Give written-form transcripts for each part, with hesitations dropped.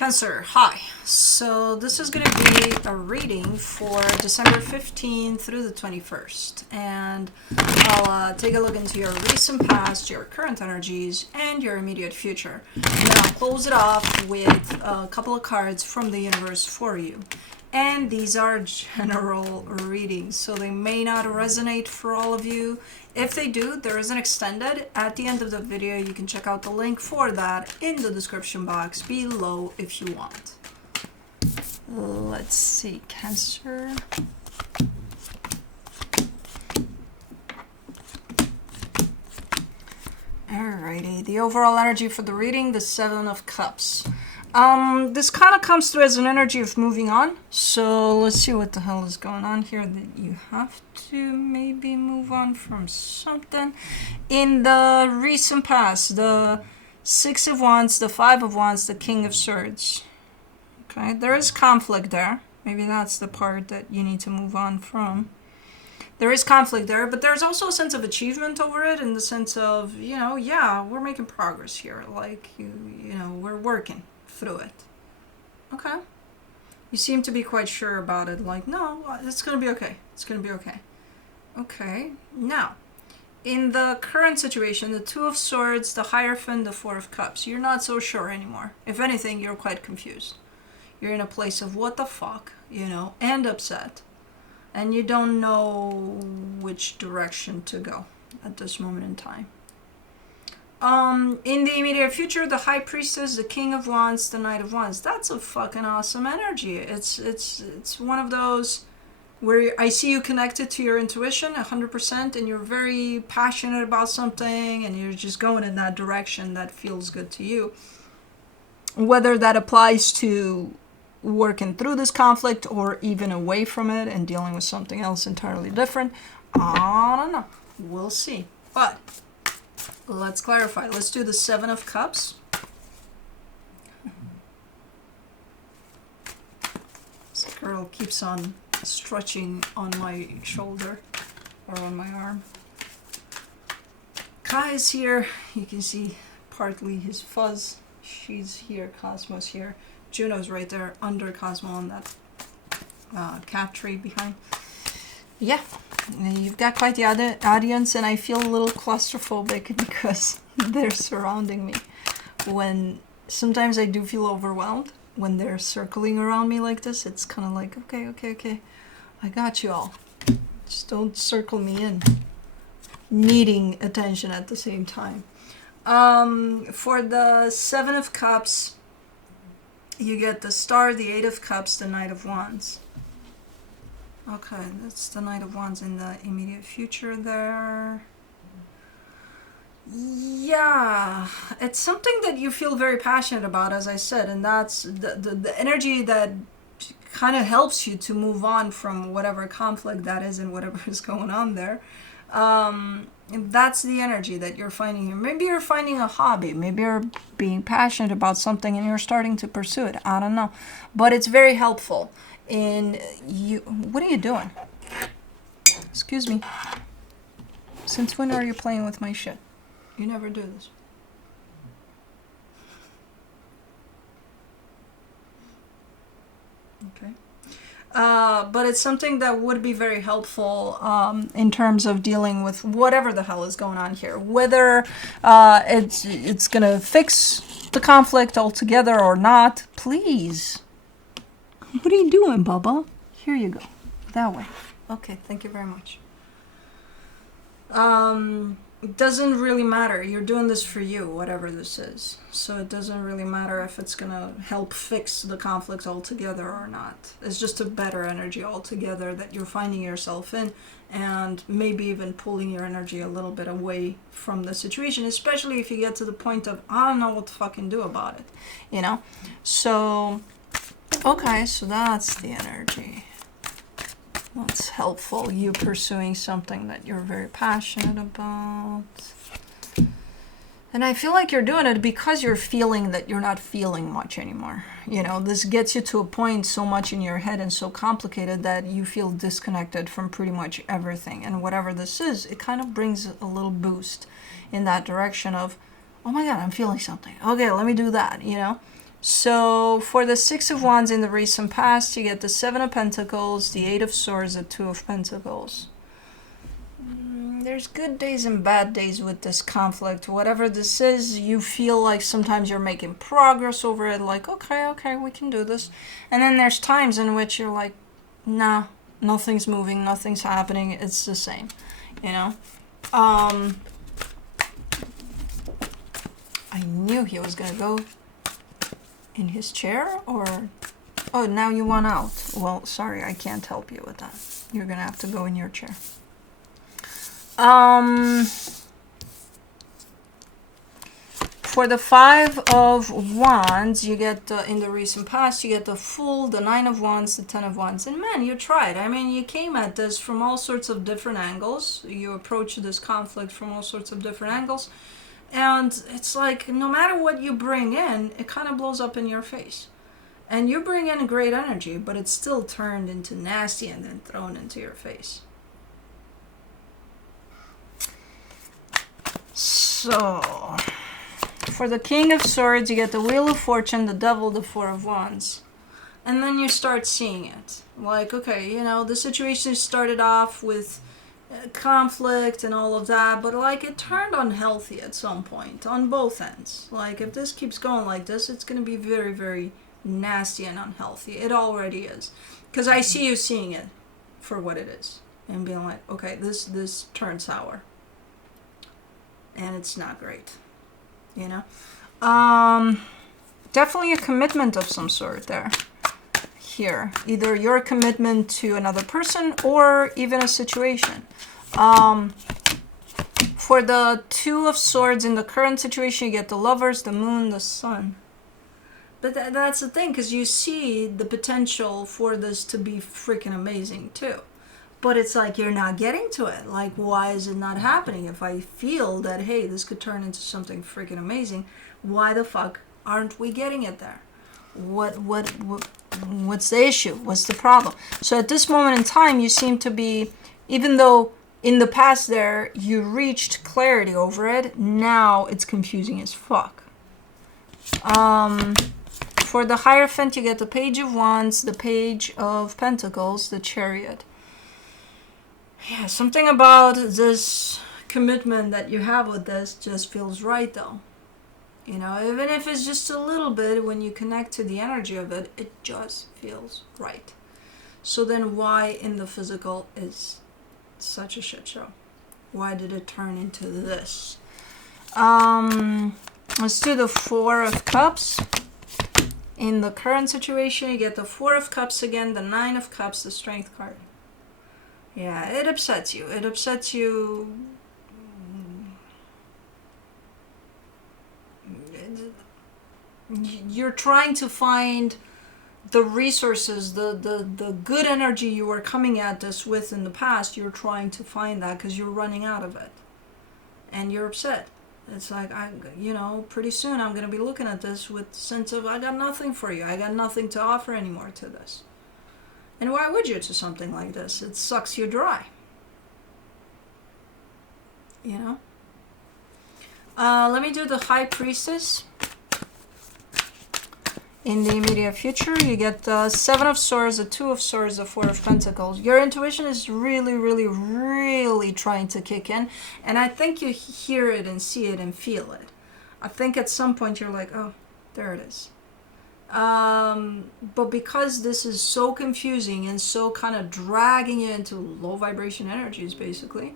Cancer, hi. So this is going to be a reading for December 15th through the 21st. And I'll take a look into your recent past, your current energies, and your immediate future. And then I'll close it off with a couple of cards from the universe for you. And these are general readings, so they may not resonate for all of you. If they do, there is an extended at the end of the video. You can check out the link for that in the description box below if you want. Let's see, Cancer. Alrighty, the overall energy for the reading, the Seven of Cups. This kind of comes through as an energy of moving on. So let's see what the hell is going on here. That you have to maybe move on from something. In the recent past, the Six of Wands, the Five of Wands, the King of Swords. Okay, there is conflict there. Maybe that's the part that you need to move on from. There is conflict there, but there's also a sense of achievement over it, in the sense of, yeah, we're making progress here. Like, we're working through it. Okay. You seem to be quite sure about it. Like, no, it's going to be okay. It's going to be okay. Okay. Now, in the current situation, the Two of Swords, the Hierophant, the Four of Cups, you're not so sure anymore. If anything, you're quite confused. You're in a place of what the fuck, and upset. And you don't know which direction to go at this moment in time. In the immediate future, the High Priestess, the King of Wands, the Knight of Wands. That's a fucking awesome energy. It's one of those where I see you connected to your intuition 100%, and you're very passionate about something, and you're just going in that direction that feels good to you. Whether that applies to working through this conflict or even away from it and dealing with something else entirely different, I don't know. We'll see. But let's clarify. Let's do the Seven of Cups. This girl keeps on stretching on my shoulder or on my arm. Kai is here. You can see partly his fuzz. She's here. Cosmo's here. Juno's right there under Cosmo on that cat tree behind. Yeah, you've got quite the audience, and I feel a little claustrophobic because they're surrounding me. When sometimes I do feel overwhelmed when they're circling around me like this. It's kind of like, okay, I got you all. Just don't circle me in, needing attention at the same time. For the Seven of Cups, you get the Star, the Eight of Cups, the Knight of Wands. Okay, that's the Knight of Wands in the immediate future there. Yeah, it's something that you feel very passionate about, as I said, and that's the energy that kind of helps you to move on from whatever conflict that is and whatever is going on there. That's the energy that you're finding here. Maybe you're finding a hobby. Maybe you're being passionate about something and you're starting to pursue it. I don't know. But it's very helpful. What are you doing? Excuse me. Since when are you playing with my shit? You never do this. Okay. But it's something that would be very helpful in terms of dealing with whatever the hell is going on here. Whether it's going to fix the conflict altogether or not, please. What are you doing, Bubba? Here you go. That way. Okay, thank you very much. It doesn't really matter. You're doing this for you, whatever this is. So it doesn't really matter if it's going to help fix the conflict altogether or not. It's just a better energy altogether that you're finding yourself in, and maybe even pulling your energy a little bit away from the situation, especially if you get to the point of, I don't know what to fucking do about it, So, okay, so that's the energy. That's helpful. You pursuing something that you're very passionate about. And I feel like you're doing it because you're feeling that you're not feeling much anymore. This gets you to a point so much in your head and so complicated that you feel disconnected from pretty much everything. And whatever this is, it kind of brings a little boost in that direction of, oh my God, I'm feeling something. Okay, let me do that, So for the Six of Wands in the recent past, you get the Seven of Pentacles, the Eight of Swords, the Two of Pentacles. There's good days and bad days with this conflict. Whatever this is, you feel like sometimes you're making progress over it, like, okay, we can do this. And then there's times in which you're like, nah, nothing's moving, nothing's happening, it's the same, you know? I knew he was gonna go in his chair, or... Oh, now you want out. Well, sorry, I can't help you with that. You're gonna have to go in your chair. For the Five of Wands, you get, in the recent past, you get the Fool, the Nine of Wands, the Ten of Wands. And man, you tried. I mean, you came at this from all sorts of different angles. You approached this conflict from all sorts of different angles. And it's like, no matter what you bring in, it kind of blows up in your face. And you bring in great energy, but it's still turned into nasty and then thrown into your face. So, for the King of Swords, you get the Wheel of Fortune, the Devil, the Four of Wands. And then you start seeing it. Like, okay, you know, the situation started off with conflict and all of that, but like it turned unhealthy at some point on both ends. Like, if this keeps going like this, it's going to be very, very nasty and unhealthy. It already is. Because I see you seeing it for what it is. And being like, okay, this turned sour. And it's not great, you know. Definitely a commitment of some sort there. Here, either your commitment to another person or even a situation. For the Two of Swords in the current situation, you get the Lovers, the Moon, the Sun. But that's the thing, because you see the potential for this to be freaking amazing too. But it's like you're not getting to it. Like, why is it not happening? If I feel that, hey, this could turn into something freaking amazing, why the fuck aren't we getting it there? What's the issue? What's the problem? So at this moment in time, you seem to be, even though in the past there you reached clarity over it, now it's confusing as fuck. For the Hierophant, you get the Page of Wands, the Page of Pentacles, the Chariot. Yeah, something about this commitment that you have with this just feels right, though. You know, even if it's just a little bit, when you connect to the energy of it, it just feels right. So then why in the physical is such a shit show? Why did it turn into this? Let's do the Four of Cups. In the current situation, you get the Four of Cups again, the Nine of Cups, the Strength card. Yeah, it upsets you. It upsets you. You're trying to find the resources, the good energy you were coming at this with in the past. You're trying to find that because you're running out of it. And you're upset. It's like, pretty soon I'm going to be looking at this with the sense of, I got nothing for you. I got nothing to offer anymore to this. And why would you to something like this? It sucks you dry. You know? Let me do the High Priestess. In the immediate future, you get the Seven of Swords, the Two of Swords, the Four of Pentacles. Your intuition is really, really, really trying to kick in. And I think you hear it and see it and feel it. I think at some point you're like, oh, there it is. But because this is so confusing and so kind of dragging you into low vibration energies, basically,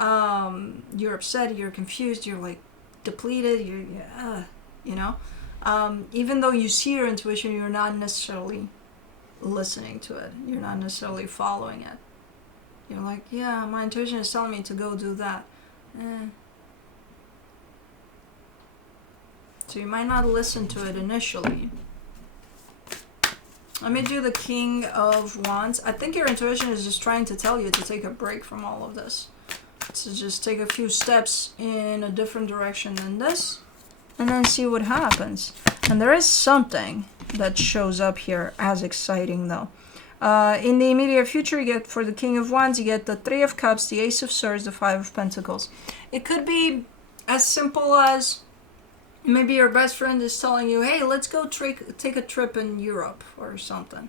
you're upset, you're confused, you're like depleted, even though you see your intuition, you're not necessarily listening to it. You're not necessarily following it. You're like, yeah, my intuition is telling me to go do that. So you might not listen to it initially. Let me do the King of Wands. I think your intuition is just trying to tell you to take a break from all of this. To just take a few steps in a different direction than this. And then see what happens. And there is something that shows up here as exciting, though. In the immediate future, you get, for the King of Wands, you get the Three of Cups, the Ace of Swords, the Five of Pentacles. It could be as simple as, Maybe your best friend is telling you, hey, let's go take a trip in Europe or something.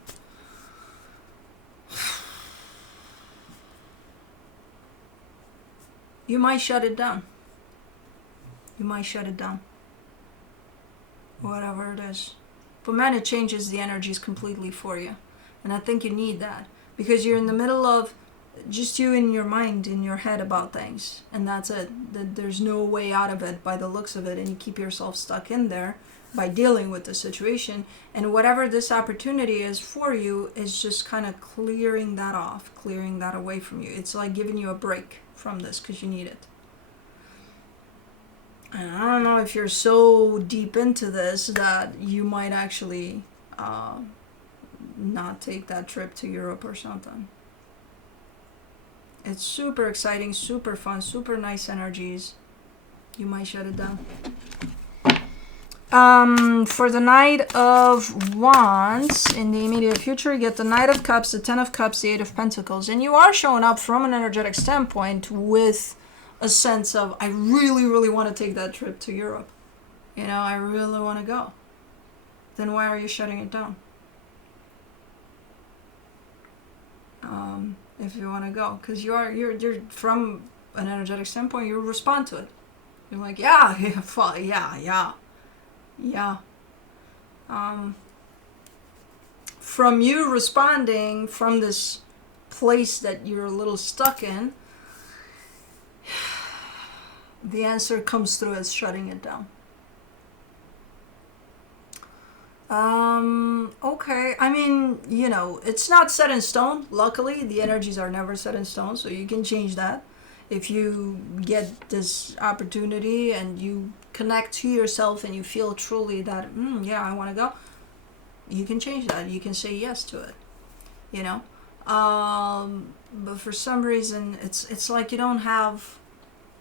You might shut it down. You might shut it down. Whatever it is. But man, it changes the energies completely for you. And I think you need that. Because you're in the middle of just you in your mind, in your head about things. And that's it. There's no way out of it by the looks of it. And you keep yourself stuck in there by dealing with the situation. And whatever this opportunity is for you is just kind of clearing that off, clearing that away from you. It's like giving you a break from this because you need it. And I don't know if you're so deep into this that you might actually not take that trip to Europe or something. It's super exciting, super fun, super nice energies. You might shut it down. For the Knight of Wands, in the immediate future, you get the Knight of Cups, the Ten of Cups, the Eight of Pentacles. And you are showing up from an energetic standpoint with a sense of, I really, really want to take that trip to Europe. You know, I really want to go. Then why are you shutting it down? If you want to go, because you're from an energetic standpoint, you respond to it. You're like, yeah. From you responding from this place that you're a little stuck in, the answer comes through as shutting it down. Okay. I mean, you know, it's not set in stone. Luckily, the energies are never set in stone, so you can change that. If you get this opportunity and you connect to yourself and you feel truly that, yeah, I want to go, you can change that. You can say yes to it, you know. But for some reason, it's like you don't have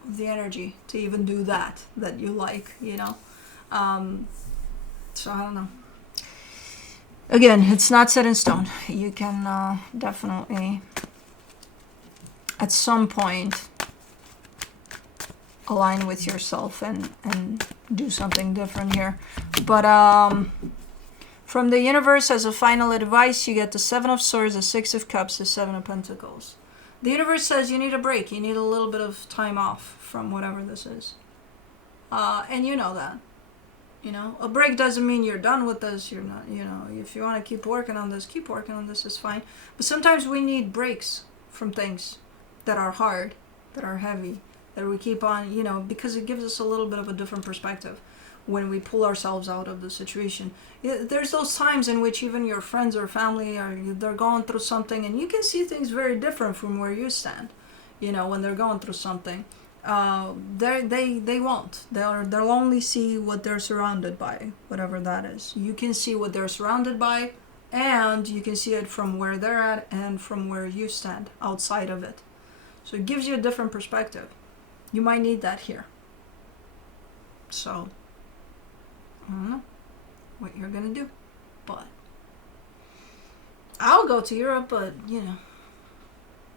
the energy to even do that you like, you know. So I don't know. Again, it's not set in stone. You can definitely, at some point, align with yourself and do something different here. But from the universe, as a final advice, you get the Seven of Swords, the Six of Cups, the Seven of Pentacles. The universe says you need a break. You need a little bit of time off from whatever this is. And you know that. You know, a break doesn't mean you're done with this. You're not, you know, if you want to keep working on this, keep working on this, is fine. But sometimes we need breaks from things that are hard, that are heavy, that we keep on, you know, because it gives us a little bit of a different perspective when we pull ourselves out of the situation. There's those times in which even your friends or family they're going through something, and you can see things very different from where you stand. You know, when they're going through something, they won't. They'll only see what they're surrounded by, whatever that is. You can see what they're surrounded by, and you can see it from where they're at and from where you stand outside of it. So it gives you a different perspective. You might need that here. So I don't know what you're gonna do, but I'll go to Europe. But you know,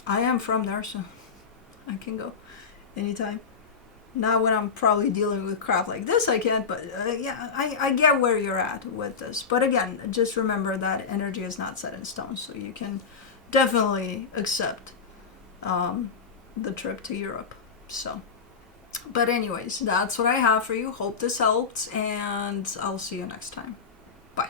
I am from there, so I can go anytime. Not when I'm probably dealing with crap like this, I can't, but yeah, I get where you're at with this. But again, just remember that energy is not set in stone, so you can definitely accept the trip to Europe. So, but anyways, that's what I have for you. Hope this helped, and I'll see you next time. Bye.